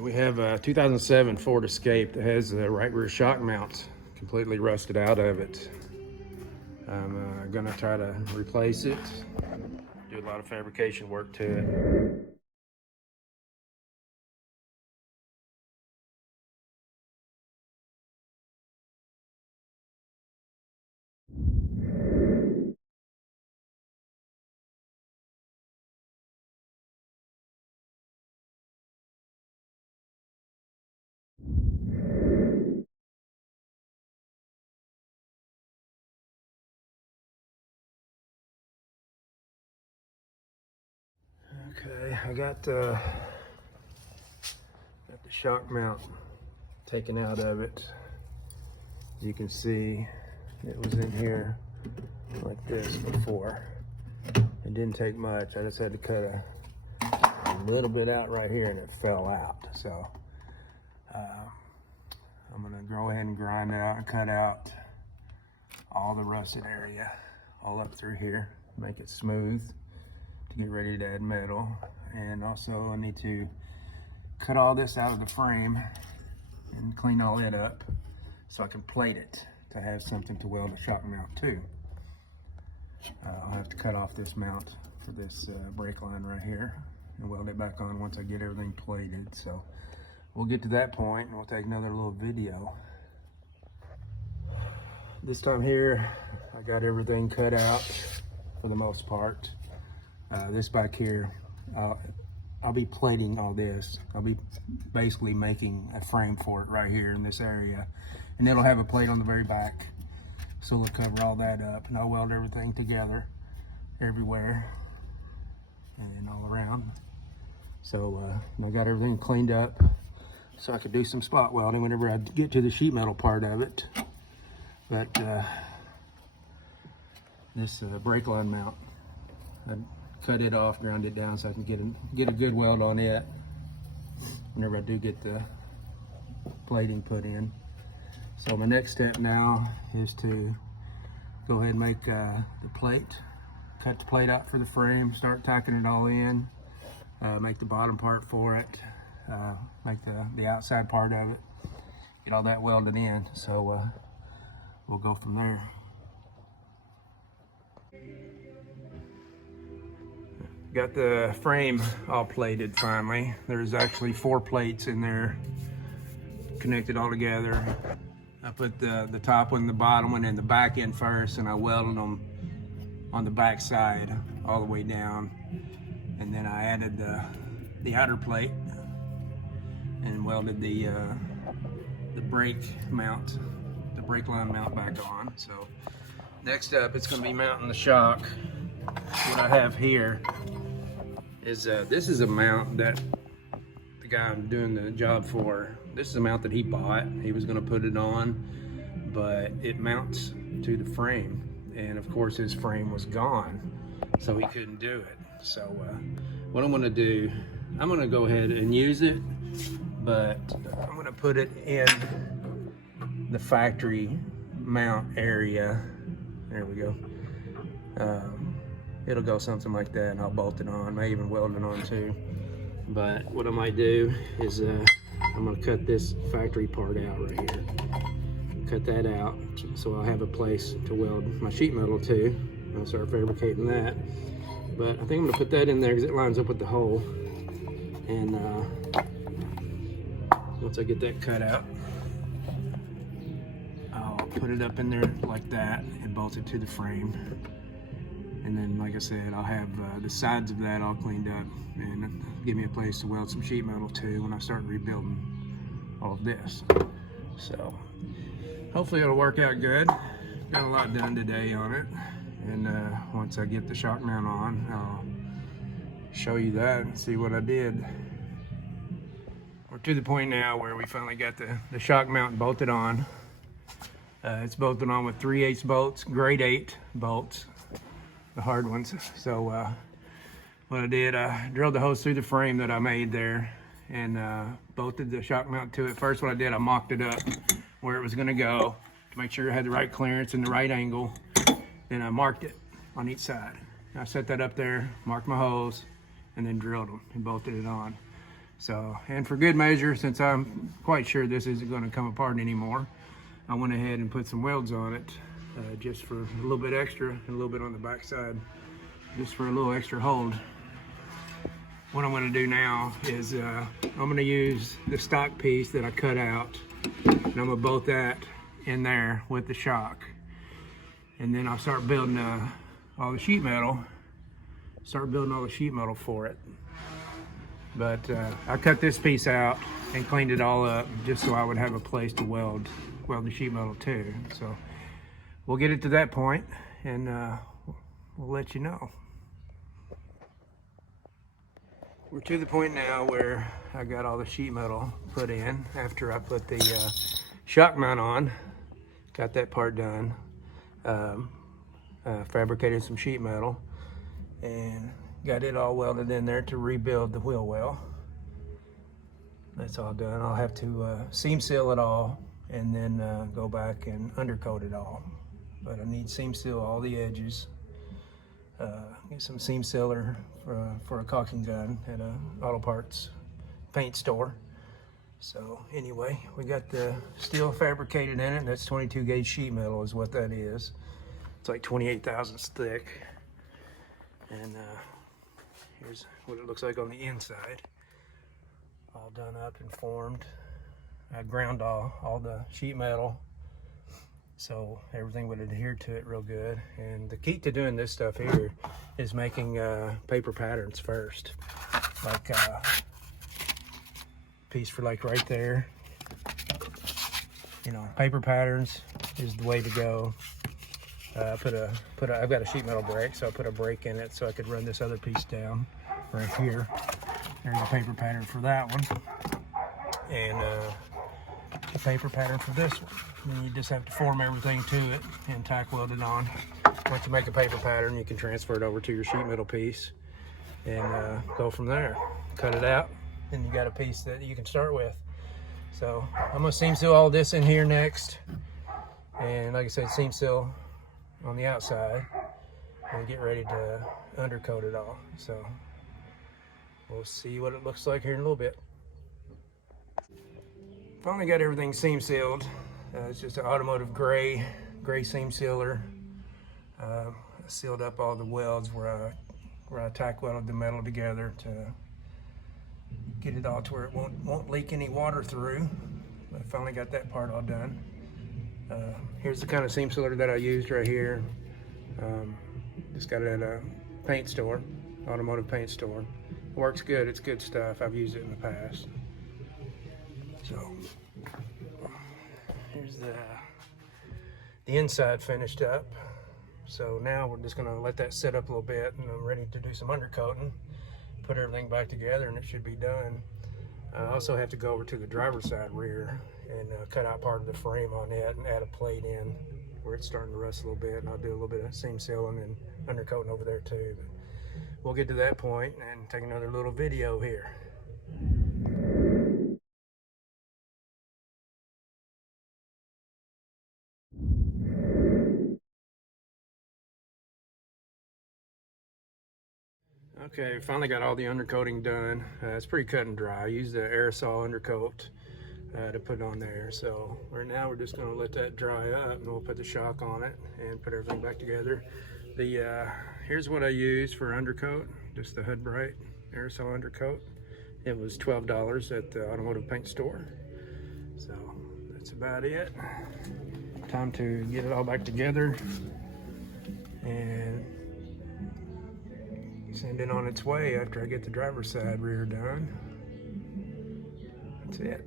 We have a 2007 Ford Escape that has the right rear shock mount completely rusted out of it. I'm gonna try to replace it, do a lot of fabrication work to it. Okay, I got the shock mount taken out of it. You can see it was in here like this before. It didn't take much. I just had to cut a little bit out right here and it fell out. So I'm gonna go ahead and grind it out and cut out all the rusted area all up through here, make it smooth to get ready to add metal. And also I need to cut all this out of the frame and clean all it up so I can plate it to have something to weld a shock mount to. I'll have to cut off this mount for this brake line right here and weld it back on once I get everything plated. So we'll get to that point and we'll take another little video. This time here, I got everything cut out for the most part. This back here, I'll be plating all this. I'll be basically making a frame for it right here in this area. And it'll have a plate on the very back. So it'll cover all that up and I'll weld everything together everywhere and all around. So I got everything cleaned up so I could do some spot welding whenever I get to the sheet metal part of it. But this brake line mount, I cut it off, ground it down so I can get a good weld on it whenever I do get the plating put in. So the next step now is to go ahead and make the plate, cut the plate out for the frame, start tacking it all in, make the bottom part for it, make the outside part of it, get all that welded in. So we'll go from there. Got the frame all plated finally. There's actually 4 plates in there connected all together. I put the top one, the bottom one, and the back end first, and I welded them on the back side all the way down. And then I added the outer plate and welded the brake mount, the brake line mount back on. So next up, it's going to be mounting the shock. What I have here is this is a mount that the guy I'm doing the job for, this is a mount that he bought. He was going to put it on, but it mounts to the frame, and of course his frame was gone, so he couldn't do it. So what I'm going to do, I'm going to go ahead and use it, but I'm going to put it in the factory mount area. There we go. It'll go something like that, and I'll bolt it on, may even weld it on too. But what I might do is I'm gonna cut this factory part out right here. Cut that out so I'll have a place to weld my sheet metal to. I'll start fabricating that. But I think I'm gonna put that in there because it lines up with the hole. And once I get that cut out, I'll put it up in there like that and bolt it to the frame. And then, like I said, I'll have the sides of that all cleaned up and give me a place to weld some sheet metal to when I start rebuilding all of this. So hopefully it'll work out good. Got a lot done today on it. And once I get the shock mount on, I'll show you that and see what I did. We're to the point now where we finally got the shock mount bolted on. It's bolted on with 3/8 bolts, grade 8 bolts. The hard ones. So what I did, I drilled the holes through the frame that I made there and bolted the shock mount to it. First what I did, I mocked it up where it was going to go to make sure it had the right clearance and the right angle. Then I marked it on each side. I set that up there, marked my holes, and then drilled them and bolted it on. So, and for good measure, since I'm quite sure this isn't going to come apart anymore, I went ahead and put some welds on it, just for a little bit extra and a little bit on the back side, just for a little extra hold. What I'm going to do now is I'm going to use the stock piece that I cut out, and I'm going to bolt that in there with the shock. And then I'll start building all the sheet metal, for it. But I cut this piece out and cleaned it all up just so I would have a place to weld the sheet metal to. So we'll get it to that point, and we'll let you know. We're to the point now where I got all the sheet metal put in after I put the shock mount on. Got that part done. Fabricated some sheet metal and got it all welded in there to rebuild the wheel well. That's all done. I'll have to seam seal it all and then go back and undercoat it all. But I need seam seal all the edges. Get some seam sealer for a caulking gun at a auto parts paint store. So anyway, we got the steel fabricated in it. That's 22 gauge sheet metal is what that is. It's like 28 thousandths thick. And here's what it looks like on the inside. All done up and formed. I ground all the sheet metal so everything would adhere to it real good. And the key to doing this stuff here is making paper patterns first. Like piece for like right there. You know, paper patterns is the way to go. I've got a sheet metal brake, so I put a brake in it so I could run this other piece down right here. There's a paper pattern for that one, and a paper pattern for this one. And then you just have to form everything to it and tack weld it on. Once you make a paper pattern, you can transfer it over to your sheet metal piece and go from there. Cut it out, and you got a piece that you can start with. So I'm gonna seam seal all this in here next, and like I said, seam seal on the outside and get ready to undercoat it all. So we'll see what it looks like here in a little bit. Finally got everything seam sealed. It's just an automotive gray seam sealer. I sealed up all the welds where I tack welded the metal together to get it all to where it won't leak any water through. I finally got that part all done. Here's the kind of seam sealer that I used right here. Just got it at a paint store, automotive paint store. Works good, it's good stuff. I've used it in the past. So here's the inside finished up. So now we're just gonna let that sit up a little bit, and I'm ready to do some undercoating, put everything back together, and it should be done. I also have to go over to the driver's side rear and cut out part of the frame on it and add a plate in where it's starting to rust a little bit, and I'll do a little bit of seam sealing and undercoating over there too. But we'll get to that point and take another little video here. Okay, finally got all the undercoating done. It's pretty cut and dry. I used the aerosol undercoat to put on there. So right now we're just going to let that dry up, and we'll put the shock on it and put everything back together. Here's what I used for undercoat, just the Hood Bright aerosol undercoat. It was $12 at the automotive paint store. So that's about it. Time to get it all back together and send it on its way after I get the driver's side rear done. That's it.